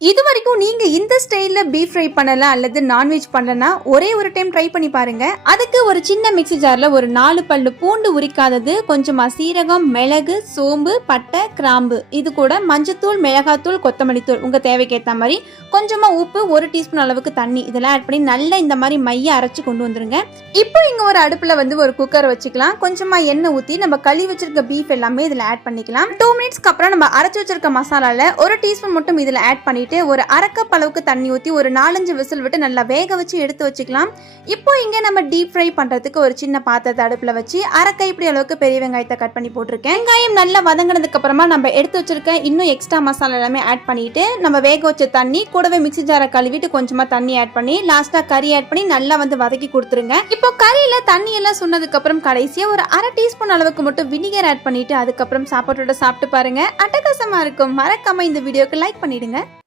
இது வரைக்கும் நீங்க இந்த ஸ்டைல்ல பீஃப் ஃப்ரை பண்ணலாம் அல்லது நான்வெஜ் பண்ணலனா ஒரே ஒரு டைம் ட்ரை பண்ணி பாருங்க. அதுக்கு ஒரு சின்ன மிக்ஸி ஜார்ல ஒரு 4 பல்லு பூண்டு உரிக்காதது, கொஞ்சமா சீரகம், மிளகு, சோம்பு, பட்டை, கிராம்பு, இது கூட மஞ்சத்தூள், மிளகாத்தூள், கொத்தமல்லி தூள் உங்க தேவைக்கு ஏற்ற மாதிரி, கொஞ்சமா உப்பு, 1 டீஸ்பூன் அளவுக்கு தண்ணி இதெல்லாம் ஆட் பண்ணி நல்லா இந்த மாதிரி மைய அரைச்சு கொண்டு வந்துருங்க. இப்போ இங்க ஒரு அடுப்புல ஒரு குக்கர் வச்சுக்கலாம். கொஞ்சமா எண்ணெய் ஊத்தி நம்ம கழுவி வச்சிருக்க பீஃப் எல்லாமே இதுல ஆட் பண்ணிக்கலாம். 2 மினிட்ஸ்க்கு அப்புறம் நம்ம அரைச்சு வச்சிருக்க மசாலால 1 டீஸ்பூன் மட்டும் இதுல ஆட் பண்ணி ஒரு அரை கப் அளவுக்கு தண்ணி ஊற்றி ஒரு 4-5 விசில் விட்டு நல்லா வேக வச்சு எடுத்து வச்சுக்கலாம். இப்போ இங்க நம்ம டீப் ஃப்ரை பண்றதுக்கு ஒரு சின்ன பாத்திரத்தை அடுப்புல வச்சு அரை கைப்பிடி அளவுக்கு பெரிய வெங்காயத்தை கட் பண்ணி போட்டிருக்கேன். வெங்காயம் நல்லா வதங்கினதுக்கு அப்புறமா நம்ம எடுத்து வச்சிருக்க இன்னும் எக்ஸ்ட்ரா மசாலா எல்லாமே ஆட் பண்ணிட்டு நம்ம வேக வச்ச தண்ணி கூடவே மிக்ஸி ஜாரை கழுவிட்டு கொஞ்சமா தண்ணி ஆட் பண்ணி லாஸ்டா கறி ஆட் பண்ணி நல்லா வதக்கி கொடுத்துருங்க. இப்போ கறியில தண்ணி எல்லாம் சொன்னதுக்கு அப்புறம் கடைசியா ஒரு அரை டீஸ்பூன் அளவுக்கு மட்டும் வினிகர் ஆட் பண்ணிட்டு அதுக்கப்புறம் சாப்பாட்டோட சாப்பிட்டு பாருங்க. அட்டகாசமா இருக்கும். மறக்காம இந்த வீடியோக்கு லைக் பண்ணிடுங்க.